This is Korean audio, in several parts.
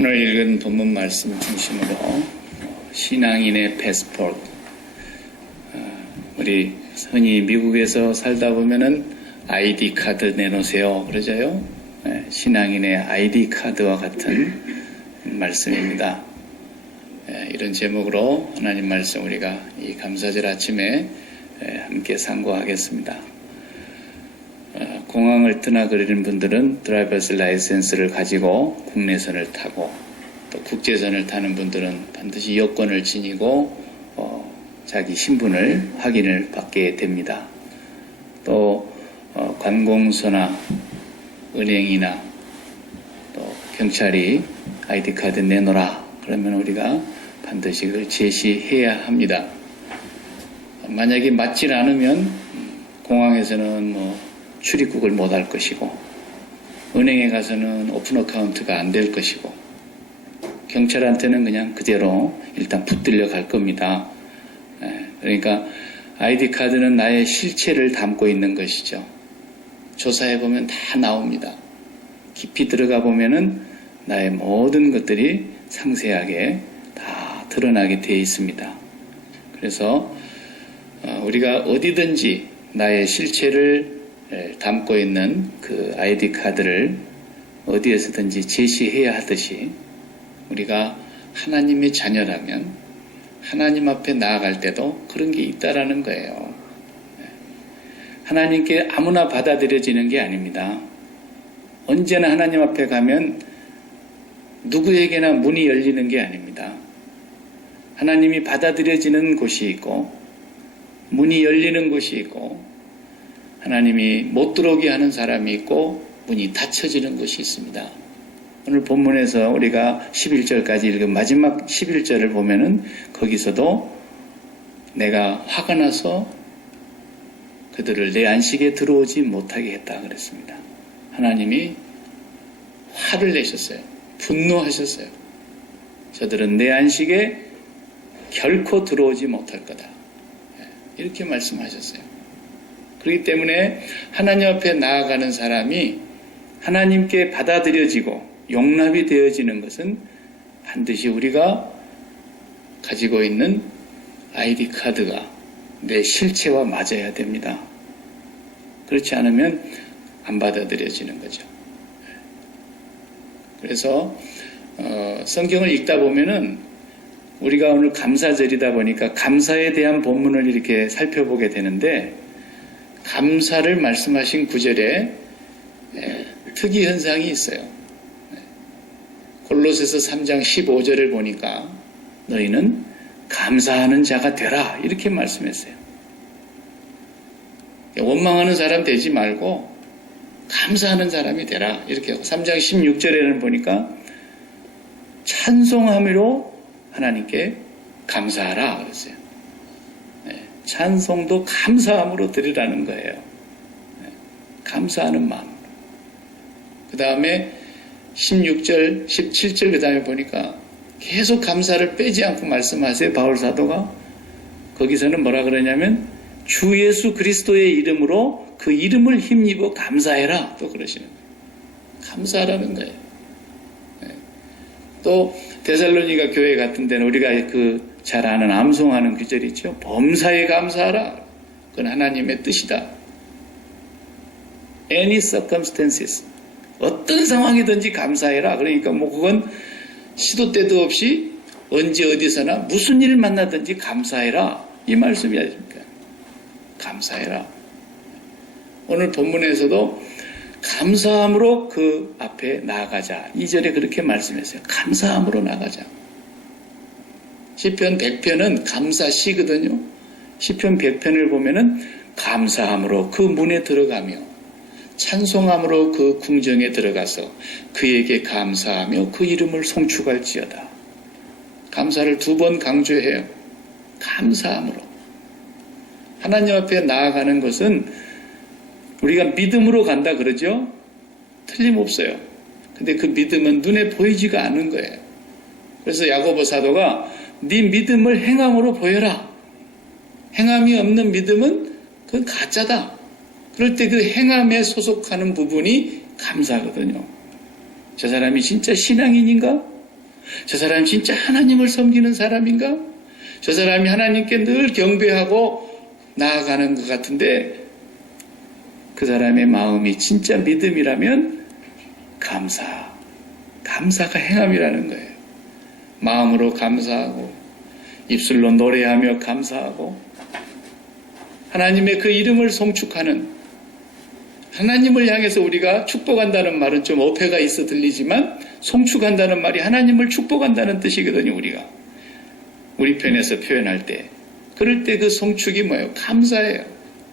오늘 읽은 본문 말씀 중심으로 신앙인의 패스포트, 우리 흔히 미국에서 살다 보면은 ID 카드 내놓으세요 그러죠요. 신앙인의 ID 카드와 같은 말씀입니다. 이런 제목으로 하나님 말씀 우리가 이 감사절 아침에 함께 상고하겠습니다. 공항을 떠나 그러는 분들은 드라이버스 라이센스를 가지고 국내선을 타고, 또 국제선을 타는 분들은 반드시 여권을 지니고 자기 신분을 확인을 받게 됩니다. 또 관공서나 은행이나 또 경찰이 ID 카드 내놓으라 그러면 우리가 반드시 그걸 제시해야 합니다. 만약에 맞질 않으면 공항에서는 출입국을 못 할 것이고, 은행에 가서는 오픈 어카운트가 안 될 것이고, 경찰한테는 그냥 그대로 일단 붙들려 갈 겁니다. 그러니까 ID 카드는 나의 실체를 담고 있는 것이죠. 조사해 보면 다 나옵니다. 깊이 들어가 보면은 나의 모든 것들이 상세하게 다 드러나게 되어 있습니다. 그래서 우리가 어디든지 나의 실체를 담고 있는 그 ID 카드를 어디에서든지 제시해야 하듯이, 우리가 하나님의 자녀라면 하나님 앞에 나아갈 때도 그런 게 있다라는 거예요. 하나님께 아무나 받아들여지는 게 아닙니다. 언제나 하나님 앞에 가면 누구에게나 문이 열리는 게 아닙니다. 하나님이 받아들여지는 곳이 있고, 문이 열리는 곳이 있고, 하나님이 못 들어오게 하는 사람이 있고, 문이 닫혀지는 곳이 있습니다. 오늘 본문에서 우리가 11절까지 읽은 마지막 11절을 보면은 거기서도 내가 화가 나서 그들을 내 안식에 들어오지 못하게 했다 그랬습니다. 하나님이 화를 내셨어요. 분노하셨어요. 저들은 내 안식에 결코 들어오지 못할 거다. 이렇게 말씀하셨어요. 그렇기 때문에 하나님 앞에 나아가는 사람이 하나님께 받아들여지고 용납이 되어지는 것은 반드시 우리가 가지고 있는 ID 카드가 내 실체와 맞아야 됩니다. 그렇지 않으면 안 받아들여지는 거죠. 그래서 성경을 읽다 보면은 우리가 오늘 감사절이다 보니까 감사에 대한 본문을 이렇게 살펴보게 되는데, 감사를 말씀하신 구절에 특이 현상이 있어요. 골로새서 3장 15절을 보니까 너희는 감사하는 자가 되라 이렇게 말씀했어요. 원망하는 사람 되지 말고 감사하는 사람이 되라 이렇게 하고, 3장 16절에는 보니까 찬송함으로 하나님께 감사하라 그랬어요. 찬송도 감사함으로 드리라는 거예요. 감사하는 마음으로. 그 다음에 16절, 17절 그 다음에 보니까 계속 감사를 빼지 않고 말씀하세요. 바울 사도가. 거기서는 뭐라 그러냐면 주 예수 그리스도의 이름으로 그 이름을 힘입어 감사해라 또 그러시는 거예요. 감사하라는 거예요. 또 데살로니가 교회 같은 데는 우리가 그 잘 아는 암송하는 구절이 있죠. 범사에 감사하라. 그건 하나님의 뜻이다. Any circumstances. 어떤 상황이든지 감사해라. 그러니까 그건 시도 때도 없이 언제 어디서나 무슨 일을 만나든지 감사해라. 이 말씀이 아닙니까? 감사해라. 오늘 본문에서도 감사함으로 그 앞에 나아가자. 2절에 그렇게 말씀했어요. 감사함으로 나가자. 시편 100편은 감사시거든요. 시편 100편을 보면은 감사함으로 그 문에 들어가며 찬송함으로 그 궁정에 들어가서 그에게 감사하며 그 이름을 송축할지어다. 감사를 2번 강조해요. 감사함으로. 하나님 앞에 나아가는 것은 우리가 믿음으로 간다 그러죠? 틀림없어요. 근데 그 믿음은 눈에 보이지가 않는 거예요. 그래서 야고보 사도가 네 믿음을 행함으로 보여라. 행함이 없는 믿음은 그건 가짜다. 그럴 때 그 행함에 소속하는 부분이 감사거든요. 저 사람이 진짜 신앙인인가? 저 사람이 진짜 하나님을 섬기는 사람인가? 저 사람이 하나님께 늘 경배하고 나아가는 것 같은데 그 사람의 마음이 진짜 믿음이라면 감사가 행함이라는 거예요. 마음으로 감사하고 입술로 노래하며 감사하고 하나님의 그 이름을 송축하는, 하나님을 향해서 우리가 축복한다는 말은 좀 어폐가 있어 들리지만 송축한다는 말이 하나님을 축복한다는 뜻이거든요. 우리가 우리 편에서 표현할 때, 그럴 때 그 송축이 뭐예요? 감사예요.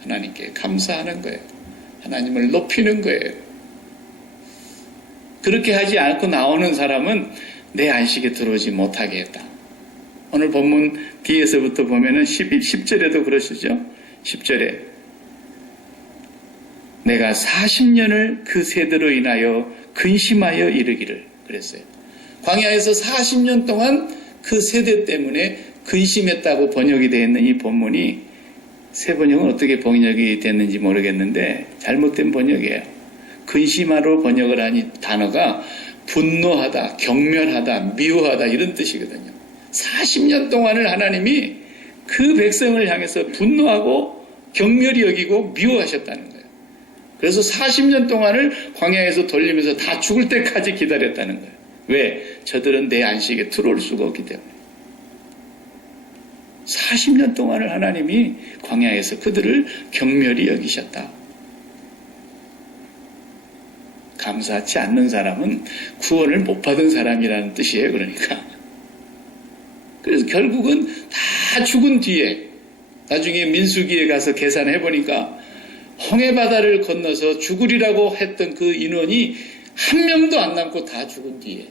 하나님께 감사하는 거예요. 하나님을 높이는 거예요. 그렇게 하지 않고 나오는 사람은 내 안식에 들어오지 못하게 했다. 오늘 본문 뒤에서부터 보면은 10절에도 그러시죠. 10절에 내가 40년을 그 세대로 인하여 근심하여 이르기를 그랬어요. 광야에서 40년 동안 그 세대 때문에 근심했다고 번역이 되어 있는 이 본문이 새 번역은 어떻게 번역이 됐는지 모르겠는데 잘못된 번역이에요. 근심하로 번역을 한 이 단어가 분노하다, 경멸하다, 미워하다 이런 뜻이거든요. 40년 동안을 하나님이 그 백성을 향해서 분노하고 경멸히 여기고 미워하셨다는 거예요. 그래서 40년 동안을 광야에서 돌리면서 다 죽을 때까지 기다렸다는 거예요. 왜? 저들은 내 안식에 들어올 수가 없기 때문에. 40년 동안을 하나님이 광야에서 그들을 경멸히 여기셨다. 감사하지 않는 사람은 구원을 못 받은 사람이라는 뜻이에요. 그러니까. 그래서 결국은 다 죽은 뒤에 나중에 민수기에 가서 계산해 보니까 홍해바다를 건너서 죽으리라고 했던 그 인원이 한 명도 안 남고 다 죽은 뒤에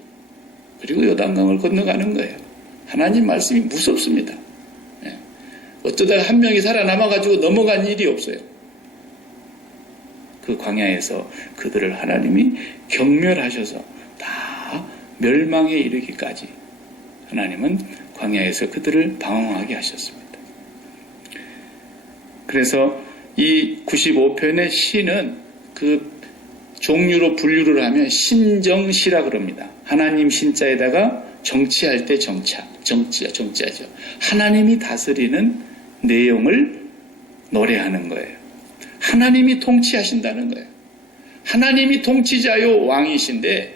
그리고 요단강을 건너가는 거예요. 하나님 말씀이 무섭습니다. 어쩌다가 한 명이 살아남아가지고 넘어간 일이 없어요. 그 광야에서 그들을 하나님이 경멸하셔서 다 멸망에 이르기까지 하나님은 광야에서 그들을 방황하게 하셨습니다. 그래서 이 95편의 시는 그 종류로 분류를 하면 신정시라 그럽니다. 하나님 신자에다가 정치할 때 정치하죠. 하나님이 다스리는 내용을 노래하는 거예요. 하나님이 통치하신다는 거예요. 하나님이 통치자요 왕이신데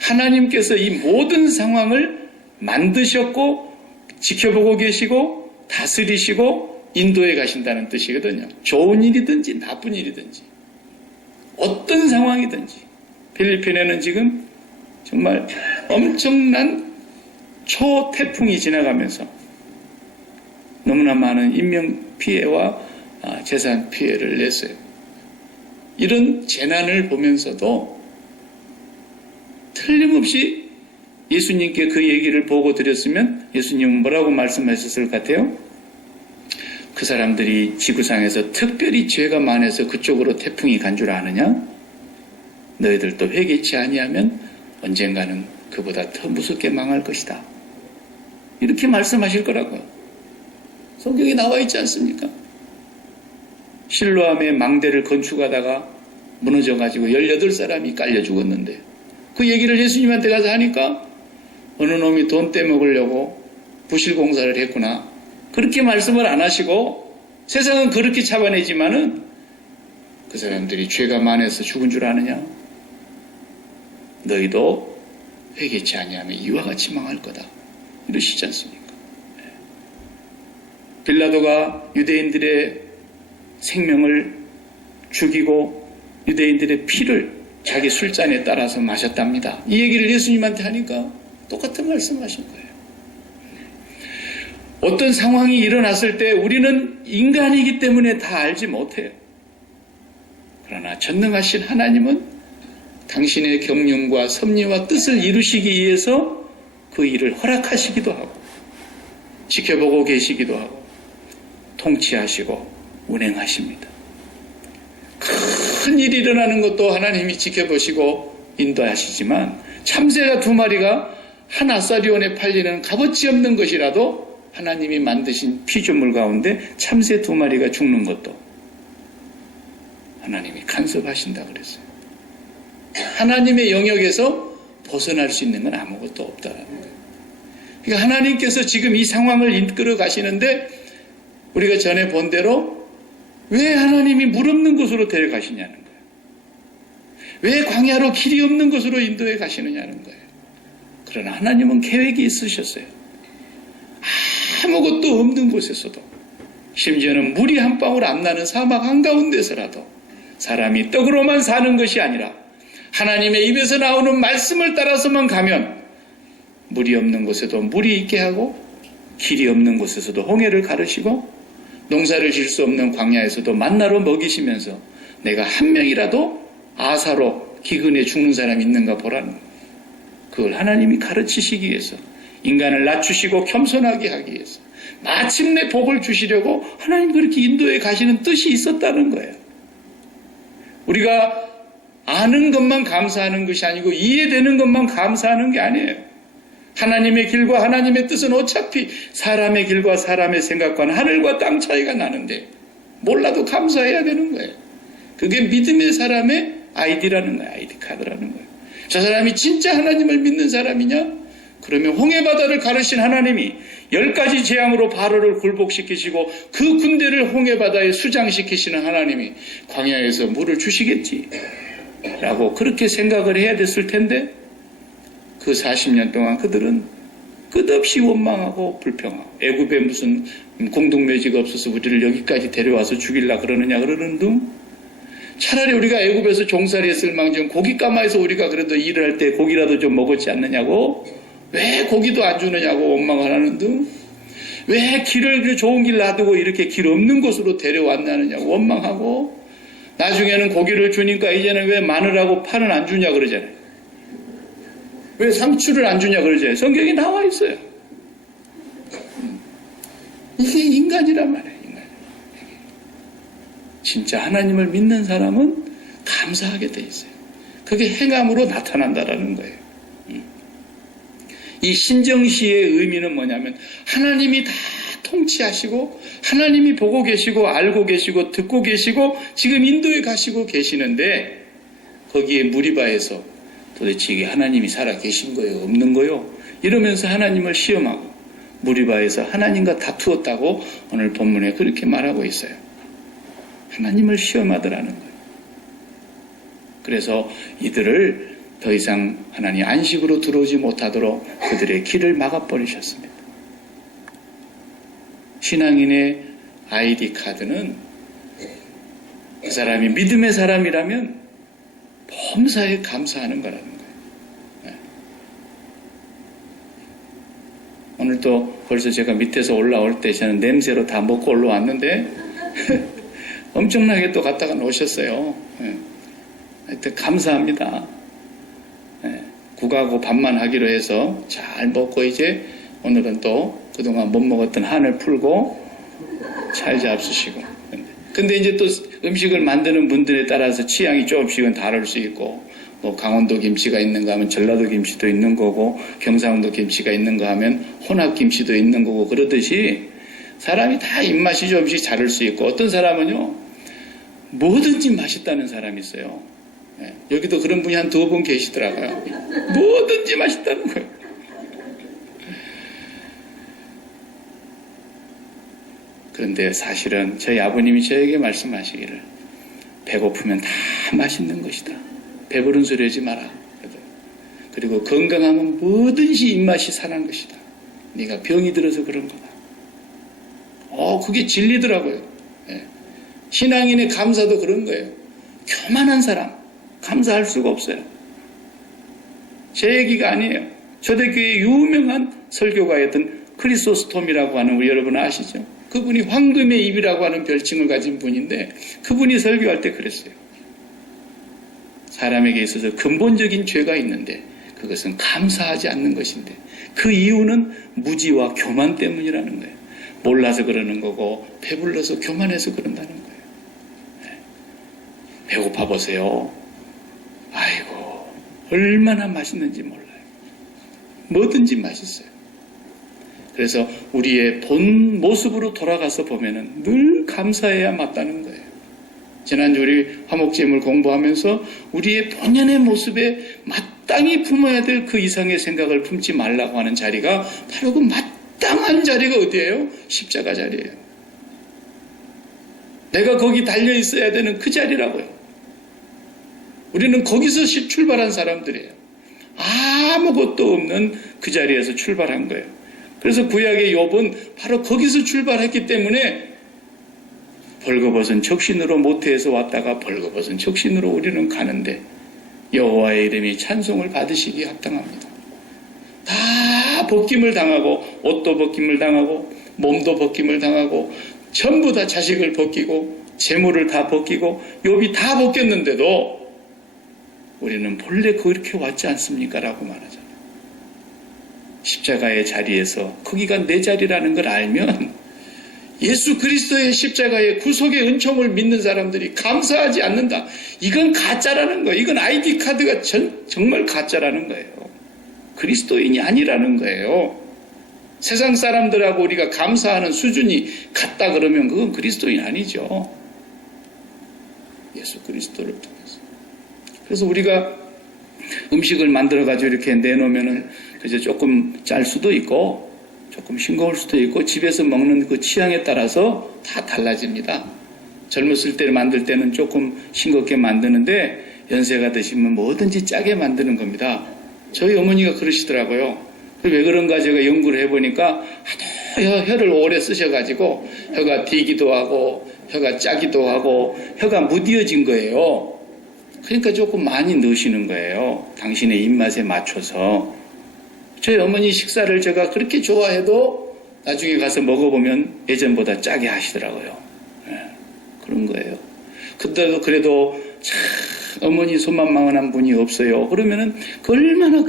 하나님께서 이 모든 상황을 만드셨고 지켜보고 계시고 다스리시고 인도해 가신다는 뜻이거든요. 좋은 일이든지 나쁜 일이든지 어떤 상황이든지. 필리핀에는 지금 정말 엄청난 초태풍이 지나가면서 너무나 많은 인명피해와 재산 피해를 냈어요. 이런 재난을 보면서도 틀림없이 예수님께 그 얘기를 보고 드렸으면 예수님은 뭐라고 말씀하셨을 것 같아요? 그 사람들이 지구상에서 특별히 죄가 많아서 그쪽으로 태풍이 간 줄 아느냐? 너희들도 회개치 아니하면 언젠가는 그보다 더 무섭게 망할 것이다. 이렇게 말씀하실 거라고요. 성경에 나와 있지 않습니까? 실로암의 망대를 건축하다가 무너져가지고 18사람이 깔려 죽었는데 그 얘기를 예수님한테 가서 하니까 어느 놈이 돈 떼먹으려고 부실공사를 했구나. 그렇게 말씀을 안 하시고 세상은 그렇게 잡아내지만은 그 사람들이 죄가 많아서 죽은 줄 아느냐? 너희도 회개치 아니하면 이와 같이 망할 거다. 이러시지 않습니까? 빌라도가 유대인들의 생명을 죽이고 유대인들의 피를 자기 술잔에 따라서 마셨답니다. 이 얘기를 예수님한테 하니까 똑같은 말씀하신 거예요. 어떤 상황이 일어났을 때 우리는 인간이기 때문에 다 알지 못해요. 그러나 전능하신 하나님은 당신의 경륜과 섭리와 뜻을 이루시기 위해서 그 일을 허락하시기도 하고 지켜보고 계시기도 하고 통치하시고 운행하십니다. 큰 일이 일어나는 것도 하나님이 지켜보시고 인도하시지만 참새가 2마리가 한 아사리온에 팔리는 값어치 없는 것이라도 하나님이 만드신 피조물 가운데 참새 2마리가 죽는 것도 하나님이 간섭하신다 그랬어요. 하나님의 영역에서 벗어날 수 있는 건 아무것도 없다는 거예요. 그러니까 하나님께서 지금 이 상황을 이끌어 가시는데 우리가 전에 본 대로 왜 하나님이 물 없는 곳으로 데려가시냐는 거예요. 왜 광야로 길이 없는 곳으로 인도해 가시느냐는 거예요. 그러나 하나님은 계획이 있으셨어요. 아무것도 없는 곳에서도, 심지어는 물이 한 방울 안 나는 사막 한가운데서라도 사람이 떡으로만 사는 것이 아니라 하나님의 입에서 나오는 말씀을 따라서만 가면 물이 없는 곳에도 물이 있게 하고, 길이 없는 곳에서도 홍해를 가르시고, 농사를 질 수 없는 광야에서도 만나로 먹이시면서 내가 한 명이라도 아사로 기근에 죽는 사람이 있는가 보라는 거예요. 그걸 하나님이 가르치시기 위해서, 인간을 낮추시고 겸손하게 하기 위해서, 마침내 복을 주시려고 하나님 그렇게 인도에 가시는 뜻이 있었다는 거예요. 우리가 아는 것만 감사하는 것이 아니고 이해되는 것만 감사하는 게 아니에요. 하나님의 길과 하나님의 뜻은 어차피 사람의 길과 사람의 생각과는 하늘과 땅 차이가 나는데 몰라도 감사해야 되는 거예요. 그게 믿음의 사람의 아이디라는 거예요. 아이디 카드라는 거예요. 저 사람이 진짜 하나님을 믿는 사람이냐? 그러면 홍해바다를 가르신 하나님이 10가지 재앙으로 바로를 굴복시키시고 그 군대를 홍해바다에 수장시키시는 하나님이 광야에서 물을 주시겠지 라고 그렇게 생각을 해야 됐을 텐데, 그 40년 동안 그들은 끝없이 원망하고 불평하고, 애굽에 무슨 공동묘지가 없어서 우리를 여기까지 데려와서 죽이려 그러느냐 그러는 등, 차라리 우리가 애굽에서 종살이 했을 망정 고깃가마에서 우리가 그래도 일을 할 때 고기라도 좀 먹었지 않느냐고, 왜 고기도 안 주느냐고 원망하는 등, 왜 길을 좋은 길 놔두고 이렇게 길 없는 곳으로 데려왔느냐고 원망하고, 나중에는 고기를 주니까 이제는 왜 마늘하고 파는 안 주냐 그러잖아요. 왜 상추를 안 주냐 그러잖아요. 성경에 나와 있어요. 이게 인간이란 말이에요. 인간. 진짜 하나님을 믿는 사람은 감사하게 돼 있어요. 그게 행함으로 나타난다라는 거예요. 이 신정시의 의미는 뭐냐면 하나님이 다 통치하시고 하나님이 보고 계시고 알고 계시고 듣고 계시고 지금 인도에 가시고 계시는데, 거기에 무리바에서 도대체 이게 하나님이 살아 계신 거예요? 없는 거요? 이러면서 하나님을 시험하고 무리바에서 하나님과 다투었다고 오늘 본문에 그렇게 말하고 있어요. 하나님을 시험하더라는 거예요. 그래서 이들을 더 이상 하나님 안식으로 들어오지 못하도록 그들의 길을 막아버리셨습니다. 신앙인의 아이디 카드는 그 사람이 믿음의 사람이라면 범사에 감사하는 거라는 거예요. 네. 오늘도 벌써 제가 밑에서 올라올 때 저는 냄새로 다 먹고 올라왔는데 엄청나게 또 갖다가 놓으셨어요. 네. 하여튼 감사합니다. 네. 국하고 밥만 하기로 해서 잘 먹고 이제 오늘은 또 그동안 못 먹었던 한을 풀고 잘 잡수시고. 근데 이제 또 음식을 만드는 분들에 따라서 취향이 조금씩은 다를 수 있고, 뭐 강원도 김치가 있는가 하면 전라도 김치도 있는 거고, 경상도 김치가 있는가 하면 혼합 김치도 있는 거고, 그러듯이 사람이 다 입맛이 조금씩 다를 수 있고, 어떤 사람은요 뭐든지 맛있다는 사람이 있어요. 네. 여기도 그런 분이 한 2분 계시더라고요. 뭐든지 맛있다는 거예요. 그런데 사실은 저희 아버님이 저에게 말씀하시기를, 배고프면 다 맛있는 것이다. 배부른 소리 하지 마라. 그리고 건강하면 뭐든지 입맛이 산한 것이다. 네가 병이 들어서 그런 거다. 그게 진리더라고요. 예. 신앙인의 감사도 그런 거예요. 교만한 사람 감사할 수가 없어요. 제 얘기가 아니에요. 초대교회의 유명한 설교가였던 크리소스톰이라고 하는, 우리 여러분 아시죠? 그분이 황금의 입이라고 하는 별칭을 가진 분인데, 그분이 설교할 때 그랬어요. 사람에게 있어서 근본적인 죄가 있는데 그것은 감사하지 않는 것인데, 그 이유는 무지와 교만 때문이라는 거예요. 몰라서 그러는 거고 배불러서 교만해서 그런다는 거예요. 배고파 보세요. 아이고 얼마나 맛있는지 몰라요. 뭐든지 맛있어요. 그래서 우리의 본 모습으로 돌아가서 보면은 늘 감사해야 맞다는 거예요. 지난주 우리 화목제물 공부하면서 우리의 본연의 모습에 마땅히 품어야 될 그 이상의 생각을 품지 말라고 하는 자리가 바로 그 마땅한 자리가 어디예요? 십자가 자리예요. 내가 거기 달려 있어야 되는 그 자리라고요. 우리는 거기서 출발한 사람들이에요. 아무것도 없는 그 자리에서 출발한 거예요. 그래서 구약의 욥은 바로 거기서 출발했기 때문에 벌거벗은 적신으로 모태에서 왔다가 벌거벗은 적신으로 우리는 가는데 여호와의 이름이 찬송을 받으시기 합당합니다. 다 벗김을 당하고 옷도 벗김을 당하고 몸도 벗김을 당하고 전부 다 자식을 벗기고 재물을 다 벗기고 욥이 다 벗겼는데도 우리는 본래 그렇게 왔지 않습니까? 라고 말하잖아요. 십자가의 자리에서 거기가 내 자리라는 걸 알면 예수 그리스도의 십자가의 구속의 은총을 믿는 사람들이 감사하지 않는다. 이건 가짜라는 거예요. 이건 아이디 카드가 정말 가짜라는 거예요. 그리스도인이 아니라는 거예요. 세상 사람들하고 우리가 감사하는 수준이 같다 그러면 그건 그리스도인 아니죠. 예수 그리스도를 통해서. 그래서 우리가 음식을 만들어가지고 이렇게 내놓으면은 그저 조금 짤 수도 있고 조금 싱거울 수도 있고 집에서 먹는 그 취향에 따라서 다 달라집니다. 젊었을 때 만들 때는 조금 싱겁게 만드는데 연세가 드시면 뭐든지 짜게 만드는 겁니다. 저희 어머니가 그러시더라고요. 왜 그런가 제가 연구를 해보니까 하도 혀를 오래 쓰셔가지고 혀가 비기도 하고 혀가 짜기도 하고 혀가 무뎌진 거예요. 그러니까 조금 많이 넣으시는 거예요. 당신의 입맛에 맞춰서. 저희 어머니 식사를 제가 그렇게 좋아해도 나중에 가서 먹어보면 예전보다 짜게 하시더라고요. 네, 그런 거예요. 그래도 참 어머니 손만 망한 분이 없어요. 그러면은 그 얼마나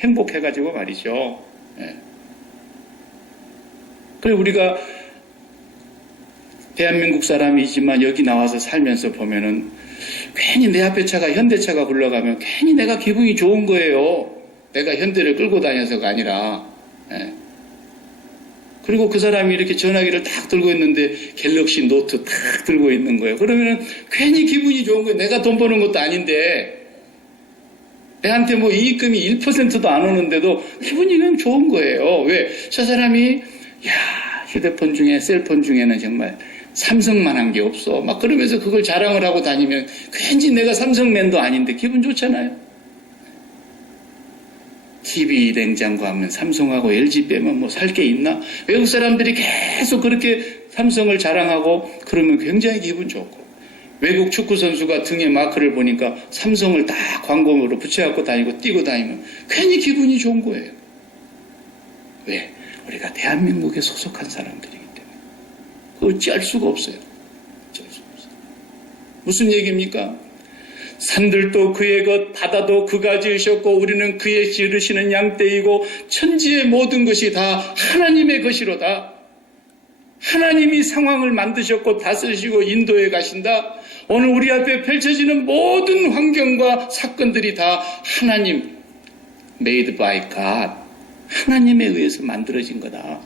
행복해가지고 말이죠. 네. 그래 우리가 대한민국 사람이지만 여기 나와서 살면서 보면은 괜히 내 앞에 차가 현대차가 굴러가면 괜히 내가 기분이 좋은 거예요. 내가 현대를 끌고 다녀서가 아니라. 예. 그리고 그 사람이 이렇게 전화기를 딱 들고 있는데 갤럭시 노트 딱 들고 있는 거예요. 그러면 괜히 기분이 좋은 거예요. 내가 돈 버는 것도 아닌데 내한테 뭐 이익금이 1%도 안 오는데도 기분이 그냥 좋은 거예요. 왜? 저 사람이 휴대폰 중에 셀폰 중에는 정말 삼성만한 게 없어. 막 그러면서 그걸 자랑을 하고 다니면 괜히 내가 삼성맨도 아닌데 기분 좋잖아요. TV, 냉장고 하면 삼성하고 LG 빼면 뭐 살 게 있나? 외국 사람들이 계속 그렇게 삼성을 자랑하고 그러면 굉장히 기분 좋고 외국 축구 선수가 등에 마크를 보니까 삼성을 다 광고로 붙여갖고 다니고 뛰고 다니면 괜히 기분이 좋은 거예요. 왜? 우리가 대한민국에 소속한 사람들이기 때문에. 그걸 어찌할 수가 없어요. 어찌할 수가 없어요. 무슨 얘기입니까? 산들도 그의 것, 바다도 그가 지으셨고 우리는 그의 기르시는 양떼이고 천지의 모든 것이 다 하나님의 것이로다. 하나님이 상황을 만드셨고 다스리시고 인도해 가신다. 오늘 우리 앞에 펼쳐지는 모든 환경과 사건들이 다 하나님, made by God, 하나님에 의해서 만들어진 거다.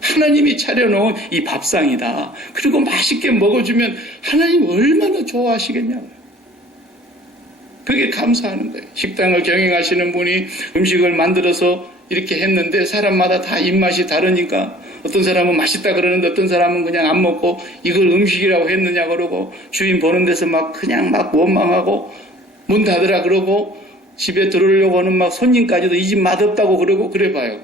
하나님이 차려놓은 이 밥상이다. 그리고 맛있게 먹어주면 하나님 얼마나 좋아하시겠냐고요. 그게 감사하는 거예요. 식당을 경영하시는 분이 음식을 만들어서 이렇게 했는데 사람마다 다 입맛이 다르니까 어떤 사람은 맛있다 그러는데 어떤 사람은 그냥 안 먹고 이걸 음식이라고 했느냐 그러고 주인 보는 데서 그냥 원망하고 문 닫으라 그러고 집에 들어오려고 하는 손님까지도 이 집 맛없다고 그러고 그래 봐요.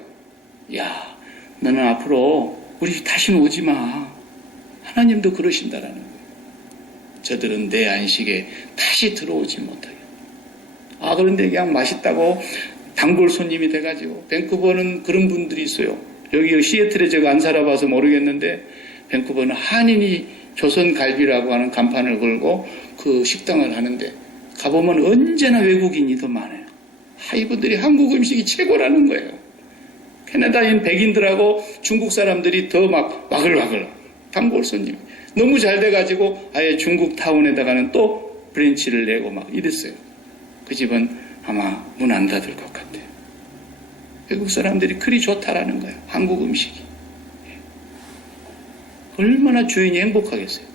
야, 너는 앞으로 우리 집 다시는 오지 마. 하나님도 그러신다라는 거예요. 저들은 내 안식에 다시 들어오지 못하게. 그런데 그냥 맛있다고 단골 손님이 돼가지고 밴쿠버는 그런 분들이 있어요. 여기 시애틀에 제가 안 살아봐서 모르겠는데 밴쿠버는 한인이 조선갈비라고 하는 간판을 걸고 그 식당을 하는데 가보면 언제나 외국인이 더 많아요. 이분들이 한국 음식이 최고라는 거예요. 캐나다인 백인들하고 중국 사람들이 더 와글와글 단골 손님 너무 잘 돼가지고 아예 중국 타운에다가는 또 브랜치를 내고 이랬어요. 그 집은 아마 문 안 닫을 것 같아요. 외국 사람들이 그리 좋다라는 거예요. 한국 음식이. 얼마나 주인이 행복하겠어요.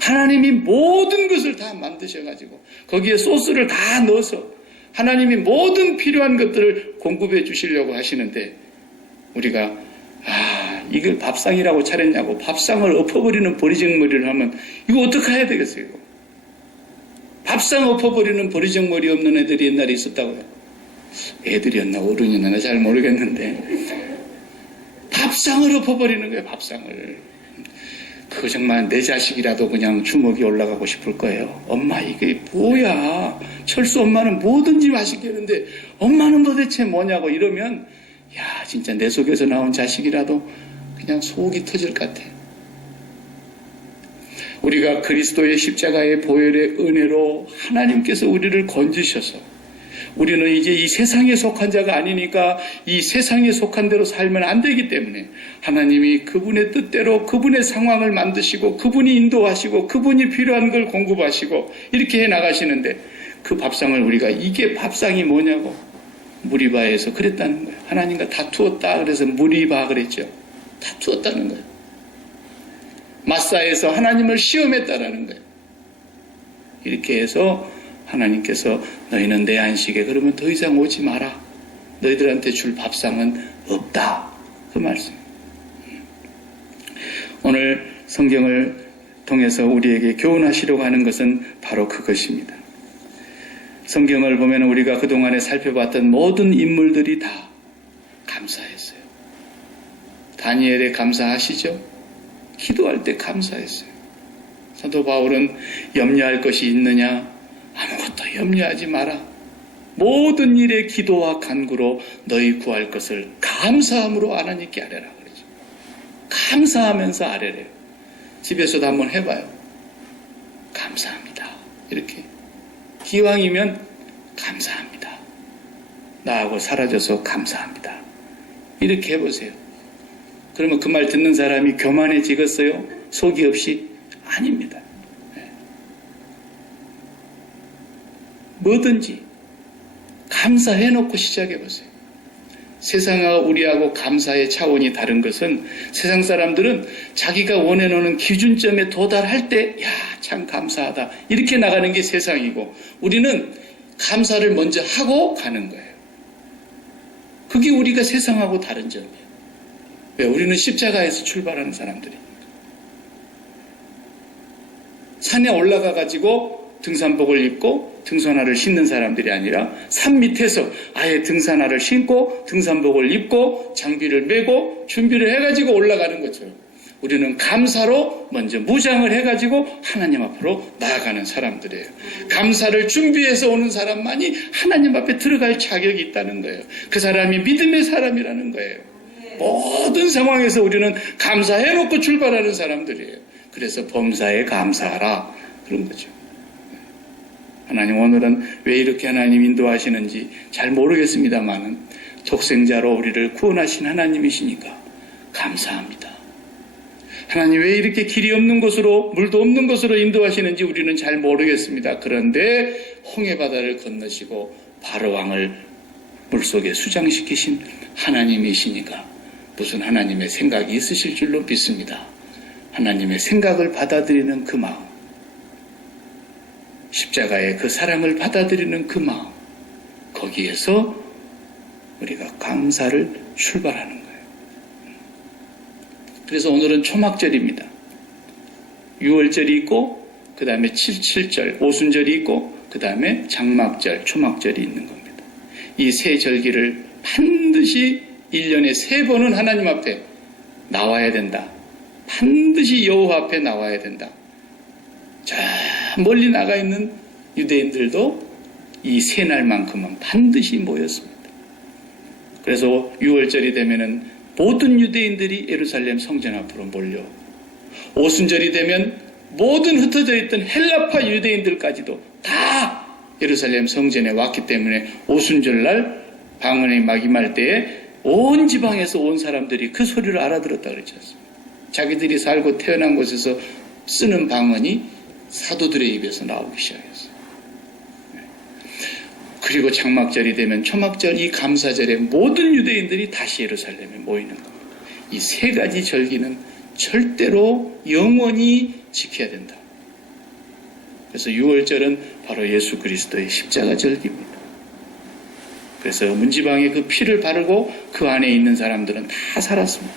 하나님이 모든 것을 다 만드셔가지고 거기에 소스를 다 넣어서 하나님이 모든 필요한 것들을 공급해 주시려고 하시는데 우리가 이걸 밥상이라고 차렸냐고 밥상을 엎어버리는 버리적머리를 하면 이거 어떻게 해야 되겠어요? 이거? 밥상 엎어버리는 버리적머리 없는 애들이 옛날에 있었다고요. 애들이었나 어른이었나 잘 모르겠는데 밥상을 엎어버리는 거예요. 밥상을. 그거 정말 내 자식이라도 그냥 주먹이 올라가고 싶을 거예요. 엄마 이게 뭐야. 철수 엄마는 뭐든지 맛있게 하는데 엄마는 도대체 뭐냐고 이러면 야 진짜 내 속에서 나온 자식이라도 그냥 속이 터질 것 같아. 우리가 그리스도의 십자가의 보혈의 은혜로 하나님께서 우리를 건지셔서 우리는 이제 이 세상에 속한 자가 아니니까 이 세상에 속한 대로 살면 안 되기 때문에 하나님이 그분의 뜻대로 그분의 상황을 만드시고 그분이 인도하시고 그분이 필요한 걸 공급하시고 이렇게 해 나가시는데 그 밥상을 우리가 이게 밥상이 뭐냐고 무리바에서 그랬다는 거예요. 하나님과 다투었다 그래서 무리바 그랬죠. 다투었다는 거예요. 마사에서 하나님을 시험했다라는 거예요. 이렇게 해서 하나님께서 너희는 내 안식에 그러면 더 이상 오지 마라. 너희들한테 줄 밥상은 없다. 그 말씀. 오늘 성경을 통해서 우리에게 교훈하시려고 하는 것은 바로 그것입니다. 성경을 보면 우리가 그동안에 살펴봤던 모든 인물들이 다 감사했어요. 다니엘에 감사하시죠? 기도할 때 감사했어요. 사도 바울은 염려할 것이 있느냐? 아무것도 염려하지 마라. 모든 일에 기도와 간구로 너희 구할 것을 감사함으로 하나님께 아뢰라 그러죠. 감사하면서 아뢰래요. 집에서도 한번 해봐요. 감사합니다. 이렇게. 기왕이면 감사합니다. 나하고 사라져서 감사합니다. 이렇게 해보세요. 그러면 그 말 듣는 사람이 교만해지겠어요? 속이 없이? 아닙니다. 뭐든지 감사해놓고 시작해보세요. 세상하고 우리하고 감사의 차원이 다른 것은 세상 사람들은 자기가 원해놓는 기준점에 도달할 때 야, 참 감사하다 이렇게 나가는 게 세상이고 우리는 감사를 먼저 하고 가는 거예요. 그게 우리가 세상하고 다른 점이에요. 왜? 우리는 십자가에서 출발하는 사람들이니까. 산에 올라가가지고 등산복을 입고 등산화를 신는 사람들이 아니라 산 밑에서 아예 등산화를 신고 등산복을 입고 장비를 메고 준비를 해가지고 올라가는 것처럼 우리는 감사로 먼저 무장을 해가지고 하나님 앞으로 나아가는 사람들이에요. 감사를 준비해서 오는 사람만이 하나님 앞에 들어갈 자격이 있다는 거예요. 그 사람이 믿음의 사람이라는 거예요. 모든 상황에서 우리는 감사해놓고 출발하는 사람들이에요. 그래서 범사에 감사하라 그런 거죠. 하나님 오늘은 왜 이렇게 하나님 인도하시는지 잘 모르겠습니다만은 독생자로 우리를 구원하신 하나님이시니까 감사합니다. 하나님 왜 이렇게 길이 없는 곳으로 물도 없는 곳으로 인도하시는지 우리는 잘 모르겠습니다. 그런데 홍해바다를 건너시고 바로왕을 물속에 수장시키신 하나님이시니까 무슨 하나님의 생각이 있으실 줄로 믿습니다. 하나님의 생각을 받아들이는 그 마음, 십자가의 그 사랑을 받아들이는 그 마음, 거기에서 우리가 감사를 출발하는 거예요. 그래서 오늘은 초막절입니다. 6월절이 있고 그 다음에 7.7절 오순절이 있고 그 다음에 장막절 초막절이 있는 겁니다. 이 세 절기를 반드시 1년에 3번은 하나님 앞에 나와야 된다. 반드시 여호와 앞에 나와야 된다. 저 멀리 나가 있는 유대인들도 이 세 날만큼은 반드시 모였습니다. 그래서 6월절이 되면은 모든 유대인들이 예루살렘 성전 앞으로 몰려 오순절이 되면 모든 흩어져 있던 헬라파 유대인들까지도 다 예루살렘 성전에 왔기 때문에 오순절날 방언이 막 임할 때에 온 지방에서 온 사람들이 그 소리를 알아들었다 그러지 않습니까? 자기들이 살고 태어난 곳에서 쓰는 방언이 사도들의 입에서 나오기 시작했어요. 그리고 장막절이 되면 초막절 이 감사절에 모든 유대인들이 다시 예루살렘에 모이는 겁니다. 이 세 가지 절기는 절대로 영원히 지켜야 된다. 그래서 6월절은 바로 예수 그리스도의 십자가 절기입니다. 그래서 문지방에 그 피를 바르고 그 안에 있는 사람들은 다 살았습니다.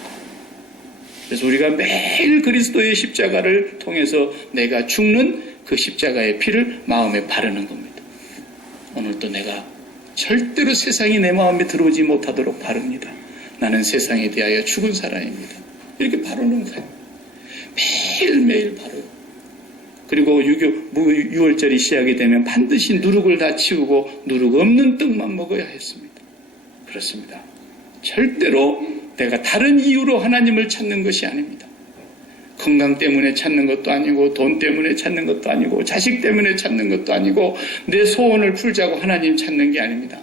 그래서 우리가 매일 그리스도의 십자가를 통해서 내가 죽는 그 십자가의 피를 마음에 바르는 겁니다. 오늘도 내가 절대로 세상이 내 마음에 들어오지 못하도록 바릅니다. 나는 세상에 대하여 죽은 사람입니다. 이렇게 바르는 거예요. 매일매일 바르고. 그리고 6월절이 시작이 되면 반드시 누룩을 다 치우고 누룩 없는 떡만 먹어야 했습니다. 그렇습니다. 절대로 내가 다른 이유로 하나님을 찾는 것이 아닙니다. 건강 때문에 찾는 것도 아니고 돈 때문에 찾는 것도 아니고 자식 때문에 찾는 것도 아니고 내 소원을 풀자고 하나님 찾는 게 아닙니다.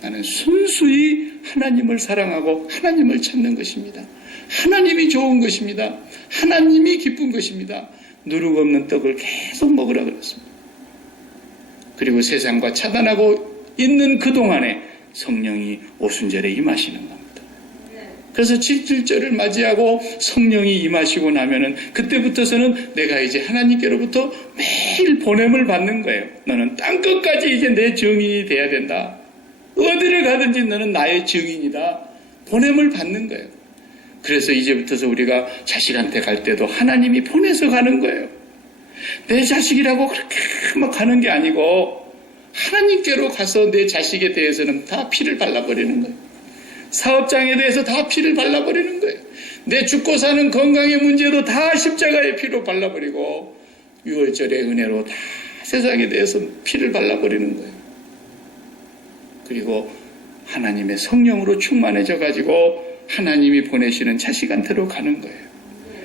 나는 순수히 하나님을 사랑하고 하나님을 찾는 것입니다. 하나님이 좋은 것입니다. 하나님이 기쁜 것입니다. 누룩 없는 떡을 계속 먹으라 그랬습니다. 그리고 세상과 차단하고 있는 그동안에 성령이 오순절에 임하시는 겁니다. 그래서 7.7절을 맞이하고 성령이 임하시고 나면은 그때부터서는 내가 이제 하나님께로부터 매일 보냄을 받는 거예요. 너는 땅끝까지 이제 내 증인이 돼야 된다. 어디를 가든지 너는 나의 증인이다. 보냄을 받는 거예요. 그래서 이제부터서 우리가 자식한테 갈 때도 하나님이 보내서 가는 거예요. 내 자식이라고 그렇게 막 가는 게 아니고 하나님께로 가서 내 자식에 대해서는 다 피를 발라버리는 거예요. 사업장에 대해서 다 피를 발라버리는 거예요. 내 죽고 사는 건강의 문제도 다 십자가의 피로 발라버리고 6월절의 은혜로 다 세상에 대해서 피를 발라버리는 거예요. 그리고 하나님의 성령으로 충만해져 가지고 하나님이 보내시는 자식한테로 가는 거예요.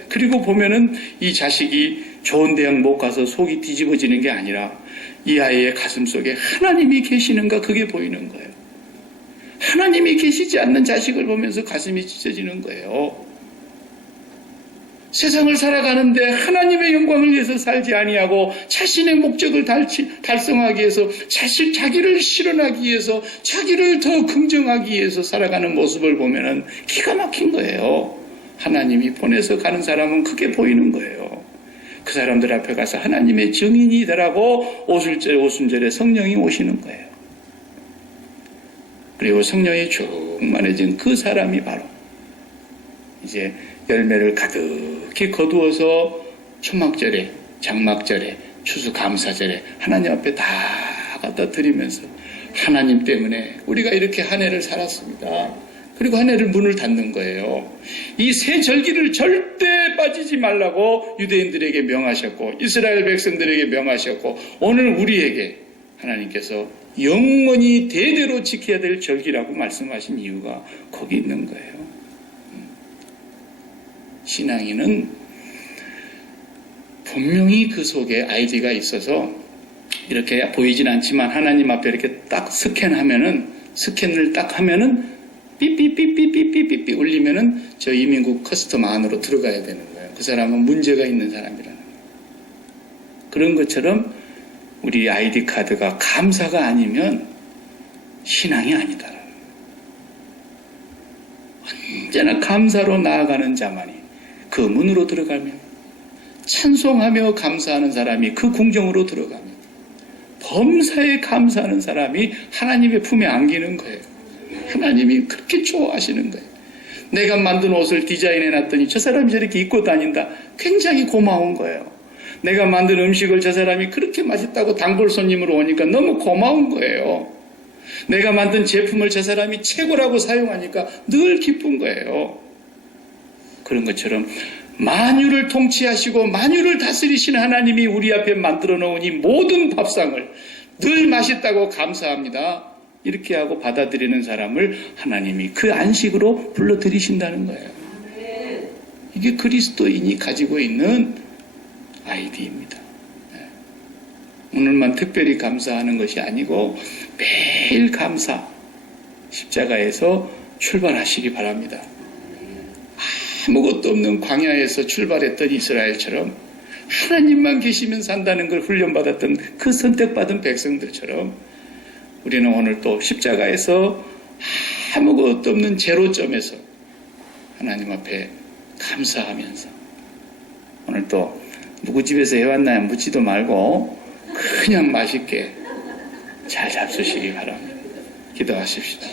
그리고 보면은 이 자식이 좋은 대학 못 가서 속이 뒤집어지는 게 아니라 이 아이의 가슴 속에 하나님이 계시는가 그게 보이는 거예요. 하나님이 계시지 않는 자식을 보면서 가슴이 찢어지는 거예요. 세상을 살아가는데 하나님의 영광을 위해서 살지 아니하고 자신의 목적을 달성하기 위해서 자기를 실현하기 위해서 자기를 더 긍정하기 위해서 살아가는 모습을 보면은 기가 막힌 거예요. 하나님이 보내서 가는 사람은 그게 보이는 거예요. 그 사람들 앞에 가서 하나님의 증인이 되라고 오순절에 성령이 오시는 거예요. 그리고 성령이 충만해진 그 사람이 바로 이제 열매를 가득히 거두어서 초막절에, 장막절에, 추수감사절에 하나님 앞에 다 갖다 드리면서 하나님 때문에 우리가 이렇게 한 해를 살았습니다. 그리고 한 해를 문을 닫는 거예요. 이 새 절기를 절대 빠지지 말라고 유대인들에게 명하셨고 이스라엘 백성들에게 명하셨고 오늘 우리에게 하나님께서 영원히 대대로 지켜야 될 절기라고 말씀하신 이유가 거기 있는 거예요. 신앙인은 분명히 그 속에 아이디가 있어서 이렇게 보이진 않지만 하나님 앞에 이렇게 딱 스캔을 딱 하면은 삐삐삐삐삐삐삐삐 울리면은 저 이민국 커스텀 안으로 들어가야 되는 거예요. 그 사람은 문제가 있는 사람이라는 거예요. 그런 것처럼 우리 아이디 카드가 감사가 아니면 신앙이 아니다라는 거예요. 언제나 감사로 나아가는 자만이 그 문으로 들어가면 찬송하며 감사하는 사람이 그 궁정으로 들어가면 범사에 감사하는 사람이 하나님의 품에 안기는 거예요. 하나님이 그렇게 좋아하시는 거예요. 내가 만든 옷을 디자인해 놨더니 저 사람이 저렇게 입고 다닌다. 굉장히 고마운 거예요. 내가 만든 음식을 저 사람이 그렇게 맛있다고 단골 손님으로 오니까 너무 고마운 거예요. 내가 만든 제품을 저 사람이 최고라고 사용하니까 늘 기쁜 거예요. 그런 것처럼 만유를 통치하시고 만유를 다스리시는 하나님이 우리 앞에 만들어 놓은 이 모든 밥상을 늘 맛있다고 감사합니다. 이렇게 하고 받아들이는 사람을 하나님이 그 안식으로 불러들이신다는 거예요. 이게 그리스도인이 가지고 있는 아이디입니다. 오늘만 특별히 감사하는 것이 아니고 매일 감사 십자가에서 출발하시기 바랍니다. 아무것도 없는 광야에서 출발했던 이스라엘처럼 하나님만 계시면 산다는 걸 훈련받았던 그 선택받은 백성들처럼 우리는 오늘 또 십자가에서 아무것도 없는 제로점에서 하나님 앞에 감사하면서 오늘 또 누구 집에서 해왔나요? 묻지도 말고 그냥 맛있게 잘 잡수시기 바랍니다. 기도하십시다.